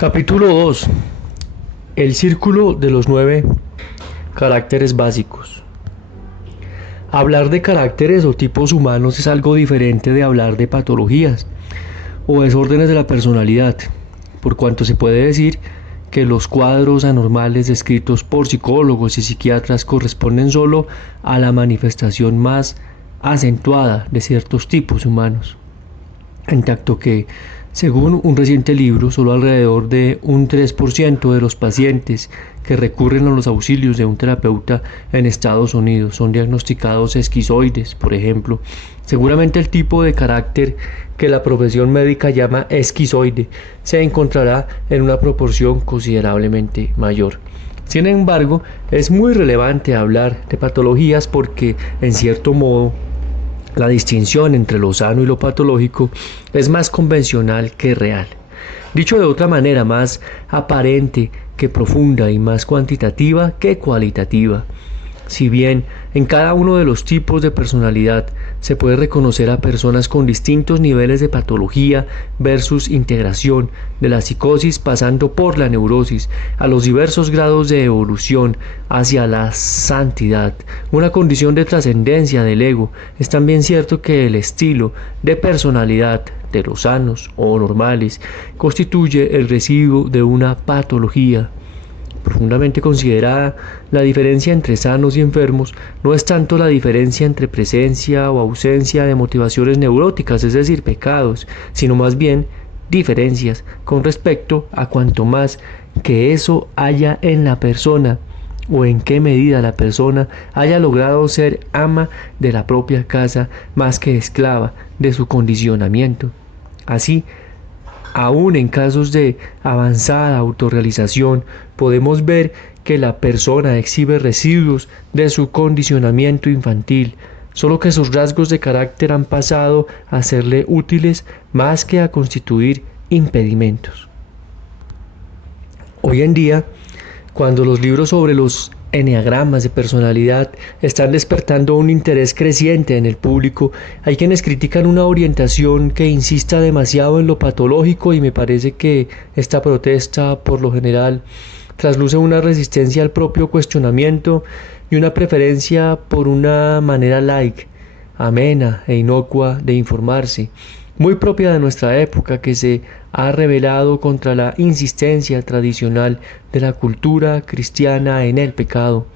Capítulo 2. El círculo de los 9 caracteres básicos. Hablar de caracteres o tipos humanos es algo diferente de hablar de patologías o desórdenes de la personalidad, por cuanto se puede decir que los cuadros anormales descritos por psicólogos y psiquiatras corresponden solo a la manifestación más acentuada de ciertos tipos humanos, en tanto que, según un reciente libro, solo alrededor de un 3% de los pacientes que recurren a los auxilios de un terapeuta en Estados Unidos son diagnosticados esquizoides, por ejemplo. Seguramente el tipo de carácter que la profesión médica llama esquizoide se encontrará en una proporción considerablemente mayor. Sin embargo, es muy relevante hablar de patologías porque, en cierto modo, la distinción entre lo sano y lo patológico es más convencional que real. Dicho de otra manera, más aparente que profunda y más cuantitativa que cualitativa. Si bien en cada uno de los tipos de personalidad se puede reconocer a personas con distintos niveles de patología versus integración, de la psicosis pasando por la neurosis, a los diversos grados de evolución hacia la santidad, una condición de trascendencia del ego, es también cierto que el estilo de personalidad de los sanos o normales constituye el residuo de una patología. Profundamente considerada, la diferencia entre sanos y enfermos no es tanto la diferencia entre presencia o ausencia de motivaciones neuróticas, es decir, pecados, sino más bien diferencias con respecto a cuanto más que eso haya en la persona o en qué medida la persona haya logrado ser ama de la propia casa más que esclava de su condicionamiento. Así, aún en casos de avanzada autorrealización, podemos ver que la persona exhibe residuos de su condicionamiento infantil, solo que sus rasgos de carácter han pasado a serle útiles más que a constituir impedimentos. Hoy en día, cuando los libros sobre los eneagramas de personalidad están despertando un interés creciente en el público, hay quienes critican una orientación que insista demasiado en lo patológico, y me parece que esta protesta por lo general trasluce una resistencia al propio cuestionamiento y una preferencia por una manera light, amena e inocua de informarse, muy propia de nuestra época, que se ha rebelado contra la insistencia tradicional de la cultura cristiana en el pecado.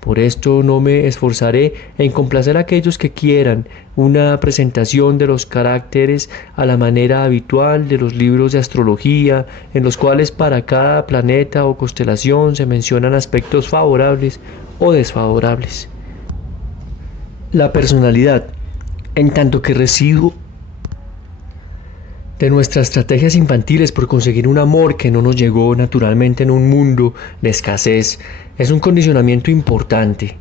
Por esto no me esforzaré en complacer a aquellos que quieran una presentación de los caracteres a la manera habitual de los libros de astrología, en los cuales para cada planeta o constelación se mencionan aspectos favorables o desfavorables. La personalidad, en tanto que residuo de nuestras estrategias infantiles por conseguir un amor que no nos llegó naturalmente en un mundo de escasez, es un condicionamiento importante.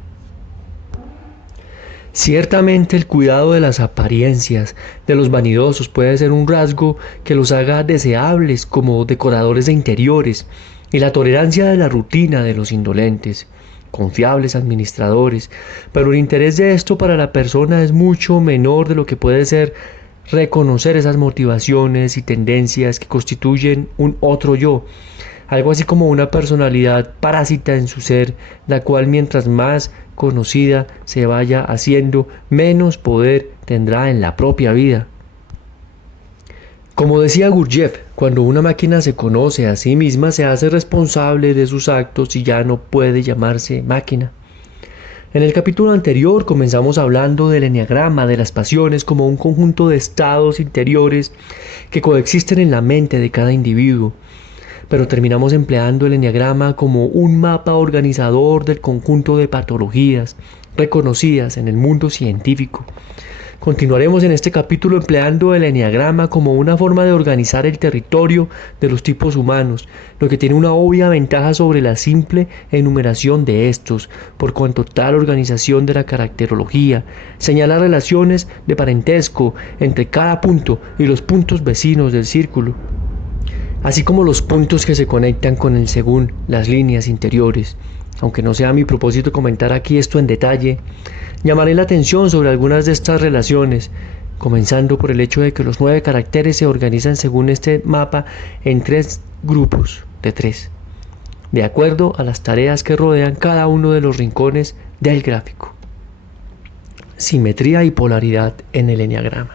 Ciertamente el cuidado de las apariencias de los vanidosos puede ser un rasgo que los haga deseables como decoradores de interiores, y la tolerancia de la rutina de los indolentes, confiables administradores, pero el interés de esto para la persona es mucho menor de lo que puede ser reconocer esas motivaciones y tendencias que constituyen un otro yo, algo así como una personalidad parásita en su ser, la cual mientras más conocida se vaya haciendo, menos poder tendrá en la propia vida. Como decía Gurdjieff, cuando una máquina se conoce a sí misma, se hace responsable de sus actos y ya no puede llamarse máquina. En el capítulo anterior comenzamos hablando del eneagrama de las pasiones como un conjunto de estados interiores que coexisten en la mente de cada individuo, pero terminamos empleando el eneagrama como un mapa organizador del conjunto de patologías reconocidas en el mundo científico. Continuaremos en este capítulo empleando el eneagrama como una forma de organizar el territorio de los tipos humanos, lo que tiene una obvia ventaja sobre la simple enumeración de estos, por cuanto tal organización de la caracterología señala relaciones de parentesco entre cada punto y los puntos vecinos del círculo, así como los puntos que se conectan con él según las líneas interiores. Aunque no sea mi propósito comentar aquí esto en detalle, llamaré la atención sobre algunas de estas relaciones comenzando por el hecho de que los 9 caracteres se organizan según este mapa en 3 grupos de 3, de acuerdo a las tareas que rodean cada uno de los rincones del gráfico. Simetría y polaridad en el eneagrama.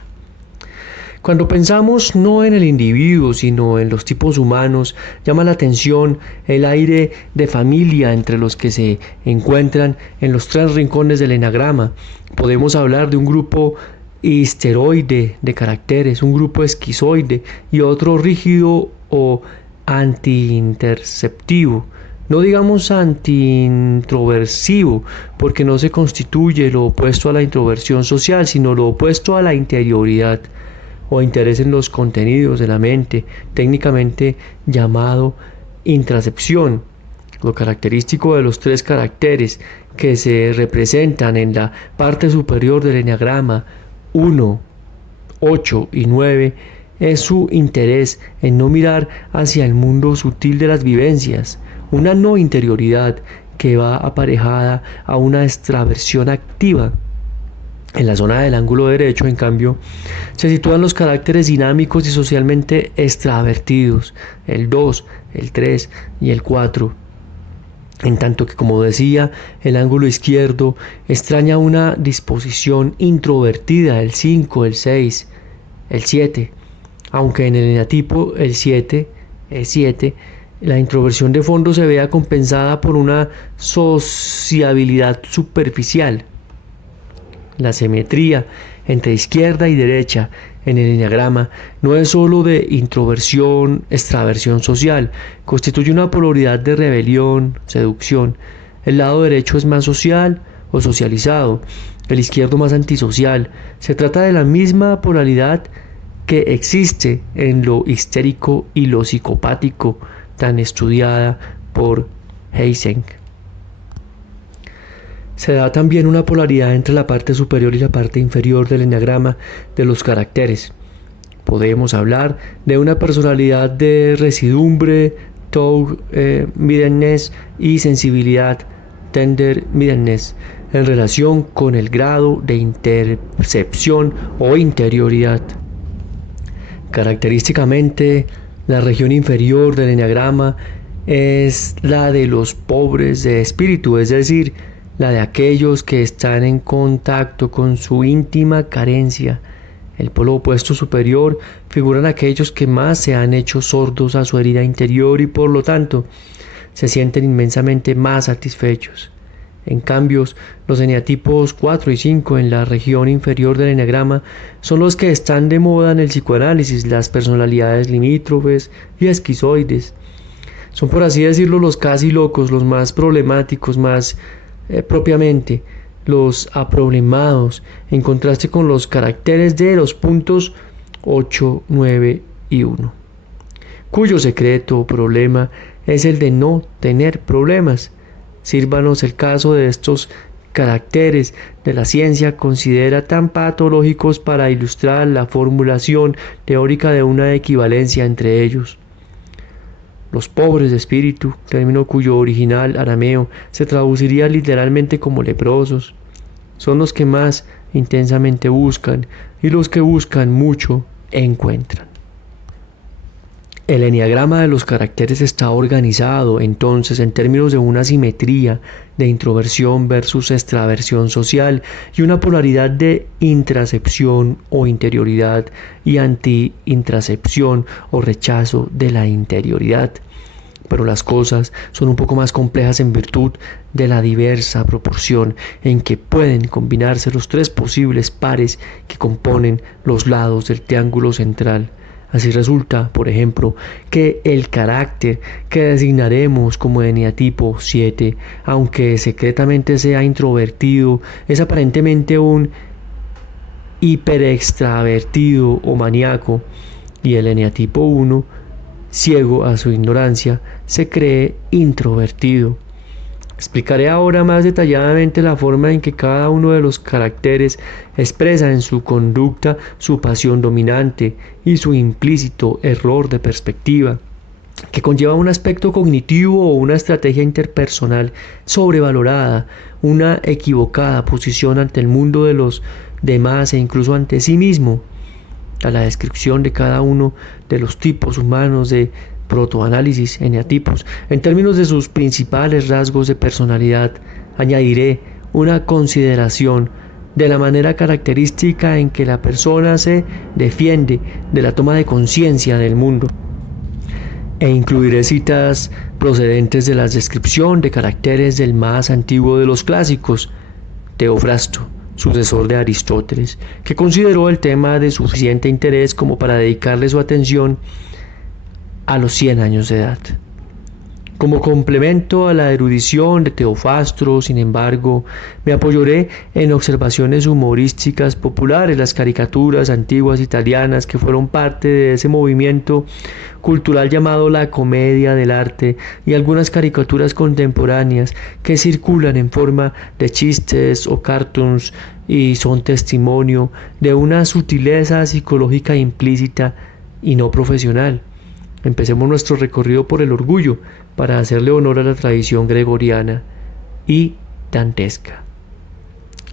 Cuando pensamos no en el individuo, sino en los tipos humanos, llama la atención el aire de familia entre los que se encuentran en los 3 rincones del eneagrama. Podemos hablar de un grupo histeroide de caracteres, un grupo esquizoide y otro rígido o antiinterceptivo. No digamos antiintroversivo, porque no se constituye lo opuesto a la introversión social, sino lo opuesto a la interioridad o interés en los contenidos de la mente, técnicamente llamado intracepción. Lo característico de los 3 caracteres que se representan en la parte superior del eneagrama 1, 8 y 9 es su interés en no mirar hacia el mundo sutil de las vivencias, una no interioridad que va aparejada a una extraversión activa. En la zona del ángulo derecho, en cambio, se sitúan los caracteres dinámicos y socialmente extravertidos, el 2, el 3 y el 4. En tanto que, como decía, el ángulo izquierdo extraña una disposición introvertida, el 5, el 6, el 7. Aunque en el eneatipo el 7, la introversión de fondo se vea compensada por una sociabilidad superficial. La simetría entre izquierda y derecha en el eneagrama no es sólo de introversión, extraversión social, constituye una polaridad de rebelión, seducción. El lado derecho es más social o socializado, el izquierdo más antisocial. Se trata de la misma polaridad que existe en lo histérico y lo psicopático, tan estudiada por Eysenck. Se da también una polaridad entre la parte superior y la parte inferior del eneagrama de los caracteres. Podemos hablar de una personalidad de residumbre, Toward-mindedness y sensibilidad, Tender-mindedness, en relación con el grado de intercepción o interioridad. Característicamente, la región inferior del eneagrama es la de los pobres de espíritu, es decir, la de aquellos que están en contacto con su íntima carencia. El polo opuesto superior figuran aquellos que más se han hecho sordos a su herida interior y por lo tanto se sienten inmensamente más satisfechos. En cambio, los eneatipos 4 y 5 en la región inferior del eneagrama son los que están de moda en el psicoanálisis, las personalidades limítrofes y esquizoides. Son, por así decirlo, los casi locos, los más problemáticos, más propiamente los aproblemados, en contraste con los caracteres de los puntos 8, 9 y 1, cuyo secreto o problema es el de no tener problemas. Sírvanos el caso de estos caracteres de la ciencia considera tan patológicos para ilustrar la formulación teórica de una equivalencia entre ellos. Los pobres de espíritu, término cuyo original arameo se traduciría literalmente como leprosos, son los que más intensamente buscan y los que buscan mucho encuentran. El eneagrama de los caracteres está organizado entonces en términos de una simetría de introversión versus extraversión social y una polaridad de intracepción o interioridad y anti-intracepción o rechazo de la interioridad. Pero las cosas son un poco más complejas en virtud de la diversa proporción en que pueden combinarse los 3 posibles pares que componen los lados del triángulo central. Así resulta, por ejemplo, que el carácter que designaremos como eneatipo 7, aunque secretamente sea introvertido, es aparentemente un hiperextravertido o maníaco, y el eneatipo 1, ciego a su ignorancia, se cree introvertido. Explicaré ahora más detalladamente la forma en que cada uno de los caracteres expresa en su conducta su pasión dominante y su implícito error de perspectiva, que conlleva un aspecto cognitivo o una estrategia interpersonal sobrevalorada, una equivocada posición ante el mundo de los demás e incluso ante sí mismo. A la descripción de cada uno de los tipos humanos de protoanálisis, eneatipos, en términos de sus principales rasgos de personalidad, añadiré una consideración de la manera característica en que la persona se defiende de la toma de conciencia del mundo. E incluiré citas procedentes de la descripción de caracteres del más antiguo de los clásicos, Teofrasto, sucesor de Aristóteles, que consideró el tema de suficiente interés como para dedicarle su atención a los 100 años de edad. Como complemento a la erudición de Teofrasto, sin embargo, me apoyaré en observaciones humorísticas populares, las caricaturas antiguas italianas que fueron parte de ese movimiento cultural llamado la comedia del arte, y algunas caricaturas contemporáneas que circulan en forma de chistes o cartoons y son testimonio de una sutileza psicológica implícita y no profesional. Empecemos nuestro recorrido por el orgullo para hacerle honor a la tradición gregoriana y dantesca.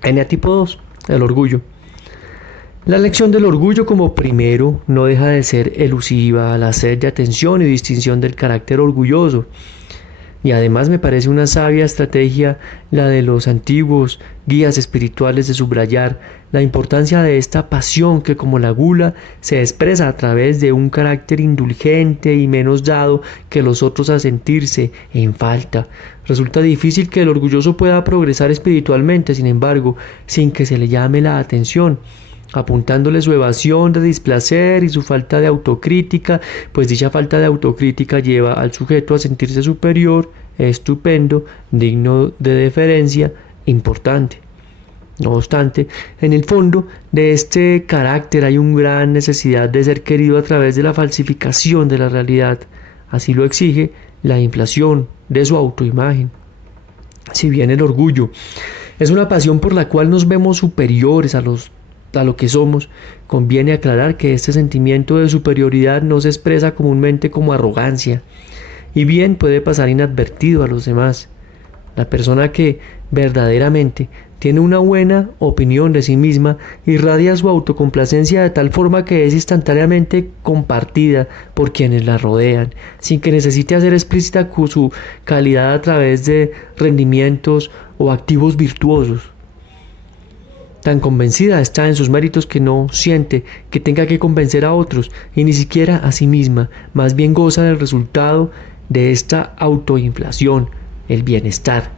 Eneatipo 2, el orgullo. La lección del orgullo como primero no deja de ser elusiva a la sed de atención y distinción del carácter orgulloso. Y además me parece una sabia estrategia la de los antiguos guías espirituales de subrayar la importancia de esta pasión que, como la gula, se expresa a través de un carácter indulgente y menos dado que los otros a sentirse en falta. Resulta difícil que el orgulloso pueda progresar espiritualmente, sin embargo, sin que se le llame la atención, apuntándole su evasión de displacer y su falta de autocrítica, pues dicha falta de autocrítica lleva al sujeto a sentirse superior, estupendo, digno de deferencia, importante. No obstante, en el fondo de este carácter hay una gran necesidad de ser querido a través de la falsificación de la realidad. Así lo exige la inflación de su autoimagen. Si bien el orgullo es una pasión por la cual nos vemos superiores a lo que somos, conviene aclarar que este sentimiento de superioridad no se expresa comúnmente como arrogancia, y bien puede pasar inadvertido a los demás. La persona que verdaderamente tiene una buena opinión de sí misma irradia su autocomplacencia de tal forma que es instantáneamente compartida por quienes la rodean, sin que necesite hacer explícita su calidad a través de rendimientos o activos virtuosos. Tan convencida está en sus méritos que no siente que tenga que convencer a otros y ni siquiera a sí misma, más bien goza del resultado de esta autoinflación, el bienestar.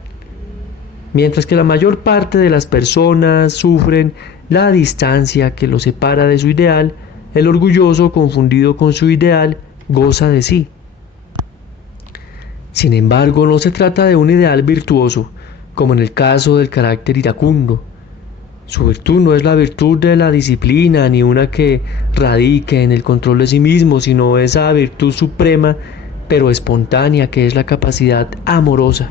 Mientras que la mayor parte de las personas sufren la distancia que los separa de su ideal, el orgulloso, confundido con su ideal, goza de sí. Sin embargo, no se trata de un ideal virtuoso, como en el caso del carácter iracundo. Su virtud no es la virtud de la disciplina, ni una que radique en el control de sí mismo, sino esa virtud suprema, pero espontánea, que es la capacidad amorosa.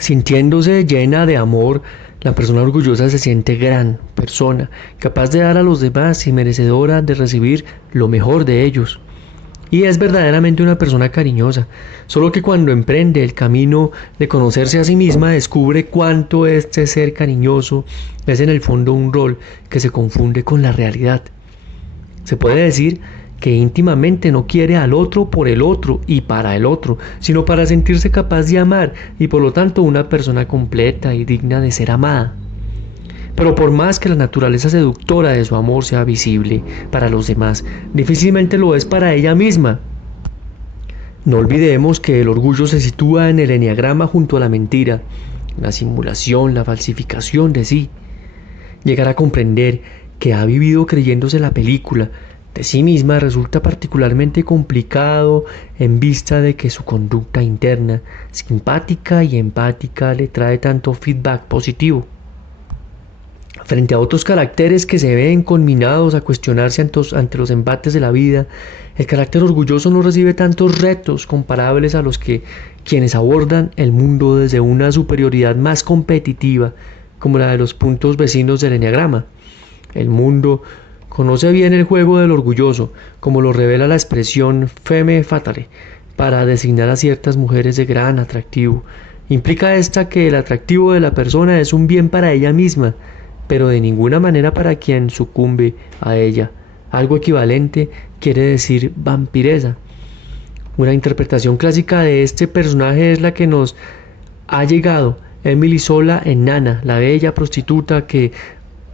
Sintiéndose llena de amor, la persona orgullosa se siente gran persona, capaz de dar a los demás y merecedora de recibir lo mejor de ellos. Y es verdaderamente una persona cariñosa, solo que cuando emprende el camino de conocerse a sí misma descubre cuánto este ser cariñoso es en el fondo un rol que se confunde con la realidad. Se puede decir que íntimamente no quiere al otro por el otro y para el otro, sino para sentirse capaz de amar y por lo tanto una persona completa y digna de ser amada. Pero por más que la naturaleza seductora de su amor sea visible para los demás, difícilmente lo es para ella misma. No olvidemos que el orgullo se sitúa en el eneagrama junto a la mentira, la simulación, la falsificación de sí. Llegar a comprender que ha vivido creyéndose la película de sí misma resulta particularmente complicado en vista de que su conducta interna, simpática y empática, le trae tanto feedback positivo. Frente a otros caracteres que se ven conminados a cuestionarse ante los embates de la vida, el carácter orgulloso no recibe tantos retos comparables a los que quienes abordan el mundo desde una superioridad más competitiva, como la de los puntos vecinos del eneagrama. El mundo conoce bien el juego del orgulloso, como lo revela la expresión femme fatale, para designar a ciertas mujeres de gran atractivo. Implica esta que el atractivo de la persona es un bien para ella misma, pero de ninguna manera para quien sucumbe a ella. Algo equivalente quiere decir vampiresa. Una interpretación clásica de este personaje es la que nos ha llegado Emily Zola en Nana, la bella prostituta que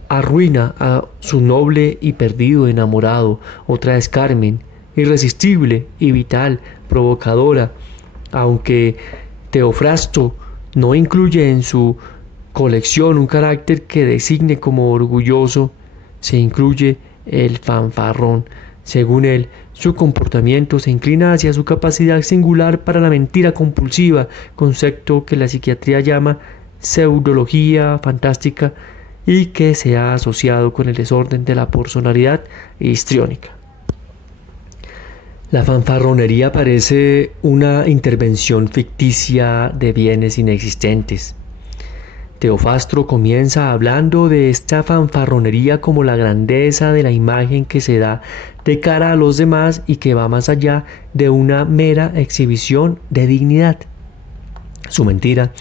arruina a su noble y perdido enamorado. Otra es Carmen, irresistible y vital, provocadora, aunque Teofrasto no incluye en su colección un carácter que designe como orgulloso, se incluye el fanfarrón. Según él, su comportamiento se inclina hacia su capacidad singular para la mentira compulsiva, concepto que la psiquiatría llama pseudología fantástica y que se ha asociado con el desorden de la personalidad histriónica. La fanfarronería parece una intervención ficticia de bienes inexistentes. Teofastro comienza hablando de esta fanfarronería como la grandeza de la imagen que se da de cara a los demás y que va más allá de una mera exhibición de dignidad. Su mentira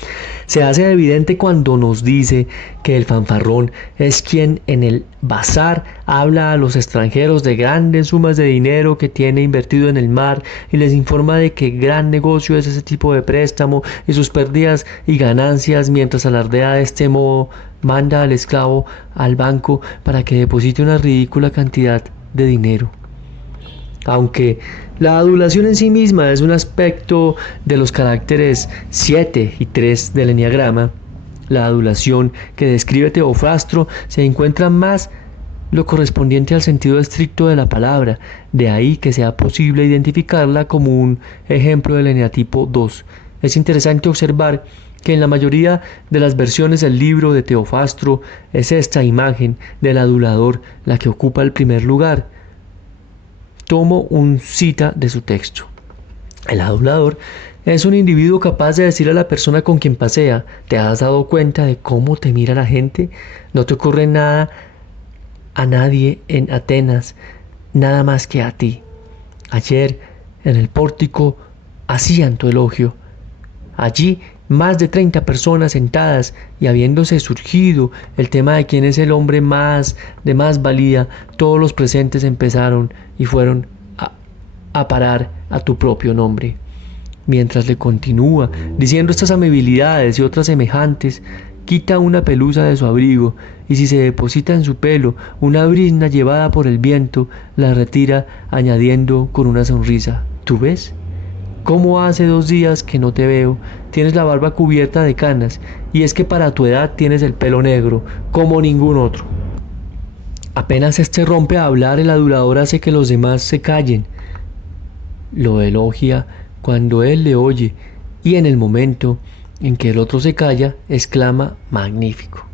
se hace evidente cuando nos dice que el fanfarrón es quien en el bazar habla a los extranjeros de grandes sumas de dinero que tiene invertido en el mar y les informa de qué gran negocio es ese tipo de préstamo y sus pérdidas y ganancias, mientras alardea de este modo, manda al esclavo al banco para que deposite una ridícula cantidad de dinero. Aunque la adulación en sí misma es un aspecto de los caracteres 7 y 3 del Eneagrama, la adulación que describe Teofrastro se encuentra más lo correspondiente al sentido estricto de la palabra, de ahí que sea posible identificarla como un ejemplo del eneatipo 2. Es interesante observar que en la mayoría de las versiones del libro de Teofrastro es esta imagen del adulador la que ocupa el primer lugar. Tomo un cita de su texto. El adulador es un individuo capaz de decir a la persona con quien pasea: ¿te has dado cuenta de cómo te mira la gente? No te ocurre nada a nadie en Atenas, nada más que a ti. Ayer, en el pórtico, hacían tu elogio. Allí, más de 30 personas sentadas, y habiéndose surgido el tema de quién es el hombre de más valía, todos los presentes empezaron y fueron a parar a tu propio nombre. Mientras le continúa diciendo estas amabilidades y otras semejantes, quita una pelusa de su abrigo, y si se deposita en su pelo una brizna llevada por el viento, la retira añadiendo con una sonrisa: ¿tú ves? ¿Cómo hace 2 días que no te veo? Tienes la barba cubierta de canas, y es que para tu edad tienes el pelo negro, como ningún otro. Apenas este rompe a hablar, el adulador hace que los demás se callen. Lo elogia cuando él le oye, y en el momento en que el otro se calla, exclama: magnífico.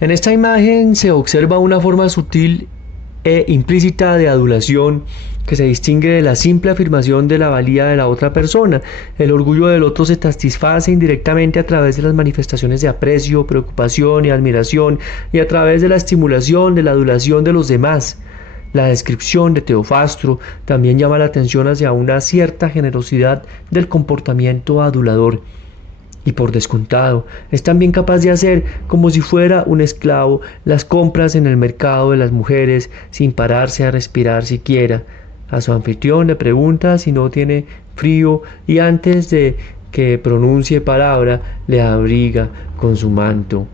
En esta imagen se observa una forma sutil e implícita de adulación que se distingue de la simple afirmación de la valía de la otra persona. El orgullo del otro se satisface indirectamente a través de las manifestaciones de aprecio, preocupación y admiración, y a través de la estimulación de la adulación de los demás. La descripción de Teofastro también llama la atención hacia una cierta generosidad del comportamiento adulador. Y por descontado, es también capaz de hacer, como si fuera un esclavo, las compras en el mercado de las mujeres sin pararse a respirar siquiera. A su anfitrión le pregunta si no tiene frío y antes de que pronuncie palabra le abriga con su manto.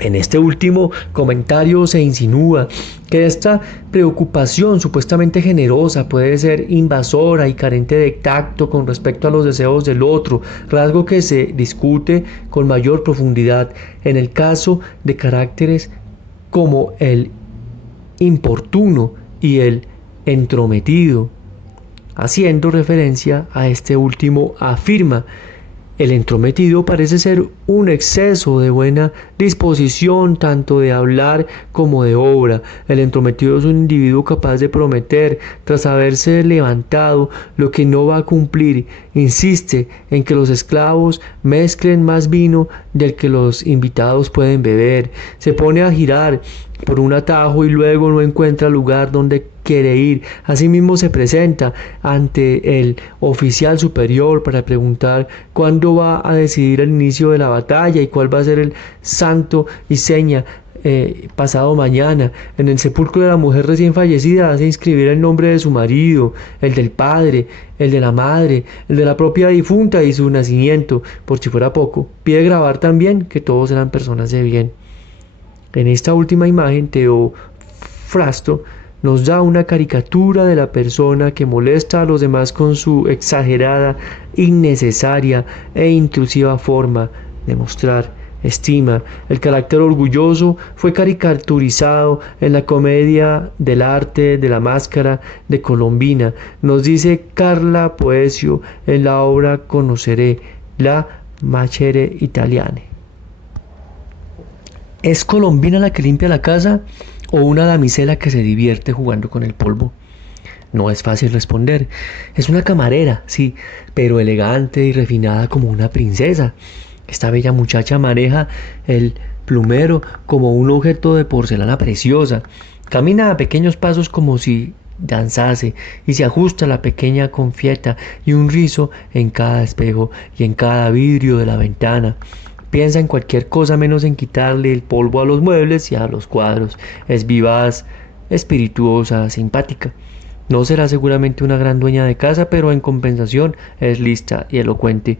En este último comentario se insinúa que esta preocupación supuestamente generosa puede ser invasora y carente de tacto con respecto a los deseos del otro, rasgo que se discute con mayor profundidad en el caso de caracteres como el importuno y el entrometido. Haciendo referencia a este último, afirma: el entrometido parece ser un exceso de buena disposición tanto de hablar como de obra. El entrometido es un individuo capaz de prometer, tras haberse levantado, lo que no va a cumplir. Insiste en que los esclavos mezclen más vino del que los invitados pueden beber. Se pone a girar por un atajo y luego no encuentra lugar donde quiere ir. Asimismo se presenta ante el oficial superior para preguntar cuándo va a decidir el inicio de la batalla y cuál va a ser el santo y seña pasado mañana. En el sepulcro de la mujer recién fallecida hace inscribir el nombre de su marido, el del padre, el de la madre, el de la propia difunta y su nacimiento. Por si fuera poco, pide grabar también que todos eran personas de bien. En esta última imagen, Teofrasto nos da una caricatura de la persona que molesta a los demás con su exagerada, innecesaria e intrusiva forma de mostrar estima. El carácter orgulloso fue caricaturizado en la comedia del arte de la máscara de Colombina. Nos dice Carla Poesio en la obra Conoceré, la Macere Italiane. ¿Es Colombina la que limpia la casa o una damisela que se divierte jugando con el polvo? No es fácil responder. Es una camarera, sí, pero elegante y refinada como una princesa. Esta bella muchacha maneja el plumero como un objeto de porcelana preciosa. Camina a pequeños pasos como si danzase y se ajusta la pequeña confieta y un rizo en cada espejo y en cada vidrio de la ventana. Piensa en cualquier cosa menos en quitarle el polvo a los muebles y a los cuadros. Es vivaz, espirituosa, simpática. No será seguramente una gran dueña de casa, pero en compensación es lista y elocuente,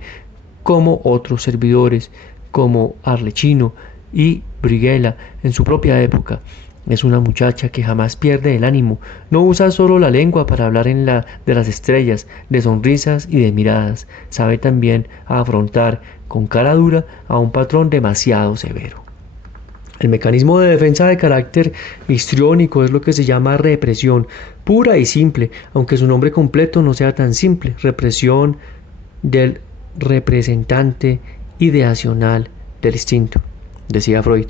como otros servidores, como Arlecchino y Brighella en su propia época. Es una muchacha que jamás pierde el ánimo. No usa solo la lengua para hablar de las estrellas, de sonrisas y de miradas. Sabe también afrontar con cara dura a un patrón demasiado severo. El mecanismo de defensa de carácter histriónico es lo que se llama represión, pura y simple, aunque su nombre completo no sea tan simple. Represión del representante ideacional del instinto, decía Freud.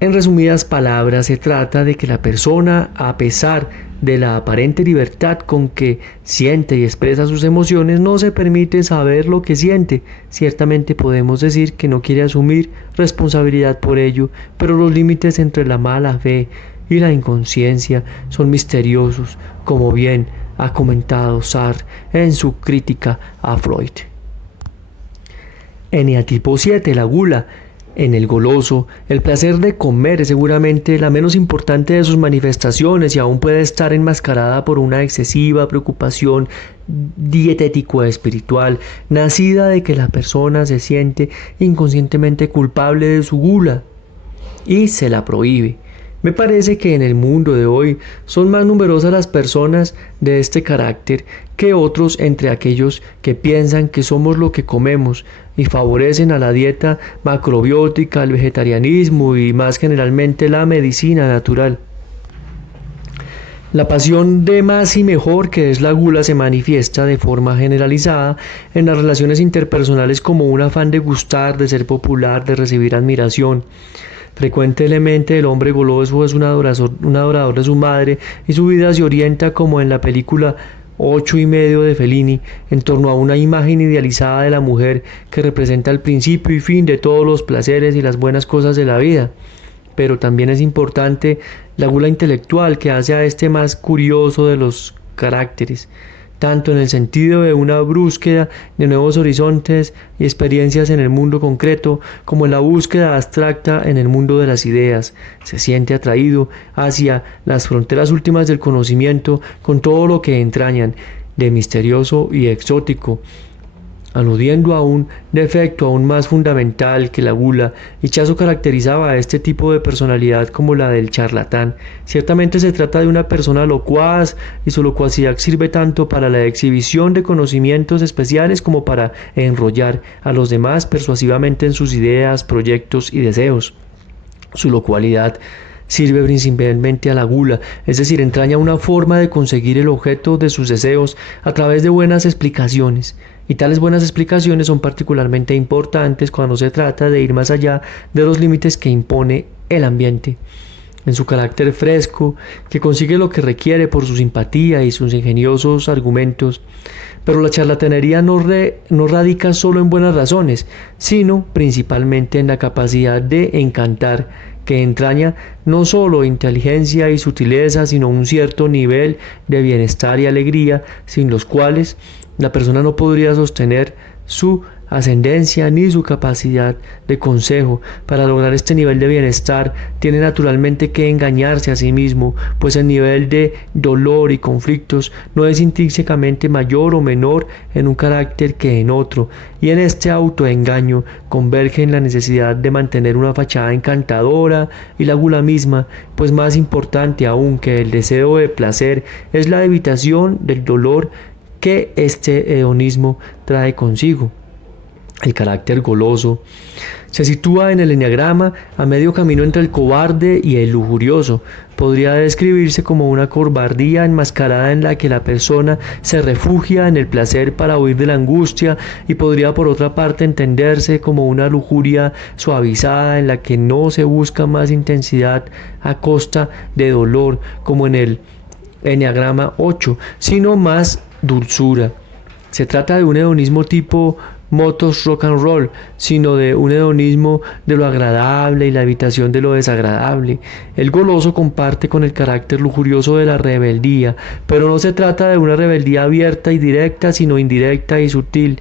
En resumidas palabras, se trata de que la persona, a pesar de la aparente libertad con que siente y expresa sus emociones, no se permite saber lo que siente. Ciertamente podemos decir que no quiere asumir responsabilidad por ello, pero los límites entre la mala fe y la inconsciencia son misteriosos, como bien ha comentado Sartre en su crítica a Freud. Eneatipo 7, la gula. En el goloso, el placer de comer es seguramente la menos importante de sus manifestaciones y aún puede estar enmascarada por una excesiva preocupación dietético-espiritual, nacida de que la persona se siente inconscientemente culpable de su gula y se la prohíbe. Me parece que en el mundo de hoy son más numerosas las personas de este carácter que otros entre aquellos que piensan que somos lo que comemos y favorecen a la dieta macrobiótica, el vegetarianismo y más generalmente la medicina natural. La pasión de más y mejor, que es la gula, se manifiesta de forma generalizada en las relaciones interpersonales como un afán de gustar, de ser popular, de recibir admiración. Frecuentemente el hombre goloso es un adorador de su madre y su vida se orienta, como en la película 8,5 de Fellini, en torno a una imagen idealizada de la mujer que representa el principio y fin de todos los placeres y las buenas cosas de la vida. Pero también es importante la gula intelectual, que hace a este más curioso de los caracteres, tanto en el sentido de una búsqueda de nuevos horizontes y experiencias en el mundo concreto, como en la búsqueda abstracta en el mundo de las ideas. Se siente atraído hacia las fronteras últimas del conocimiento con todo lo que entrañan de misterioso y exótico, aludiendo a un defecto aún más fundamental que la gula. Ichazo caracterizaba a este tipo de personalidad como la del charlatán. Ciertamente se trata de una persona locuaz, y su locuacidad sirve tanto para la exhibición de conocimientos especiales como para enrollar a los demás persuasivamente en sus ideas, proyectos y deseos. Su locualidad sirve principalmente a la gula, es decir, entraña una forma de conseguir el objeto de sus deseos a través de buenas explicaciones. Y tales buenas explicaciones son particularmente importantes cuando se trata de ir más allá de los límites que impone el ambiente. en su carácter fresco, que consigue lo que requiere por su simpatía y sus ingeniosos argumentos. Pero la charlatanería no radica solo en buenas razones, sino principalmente en la capacidad de encantar, que entraña no solo inteligencia y sutileza, sino un cierto nivel de bienestar y alegría, sin los cuales la persona no podría sostener su ascendencia ni su capacidad de consejo. Para lograr este nivel de bienestar tiene naturalmente que engañarse a sí mismo, pues el nivel de dolor y conflictos no es intrínsecamente mayor o menor en un carácter que en otro, y en este autoengaño converge en la necesidad de mantener una fachada encantadora y la gula misma, pues más importante aún que el deseo de placer es la evitación del dolor que este hedonismo trae consigo. El carácter goloso se sitúa en el eneagrama a medio camino entre el cobarde y el lujurioso. Podría describirse como una cobardía enmascarada en la que la persona se refugia en el placer para huir de la angustia, y podría por otra parte entenderse como una lujuria suavizada en la que no se busca más intensidad a costa de dolor, como en el eneagrama 8, sino más dulzura. Se trata de un hedonismo tipo motos rock and roll, sino de un hedonismo de lo agradable y la evitación de lo desagradable. El goloso comparte con el carácter lujurioso de la rebeldía, pero no se trata de una rebeldía abierta y directa, sino indirecta y sutil,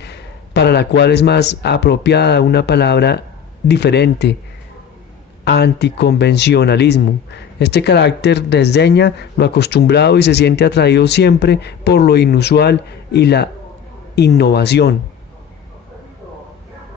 para la cual es más apropiada una palabra diferente: anticonvencionalismo. Este carácter desdeña lo acostumbrado y se siente atraído siempre por lo inusual y la innovación.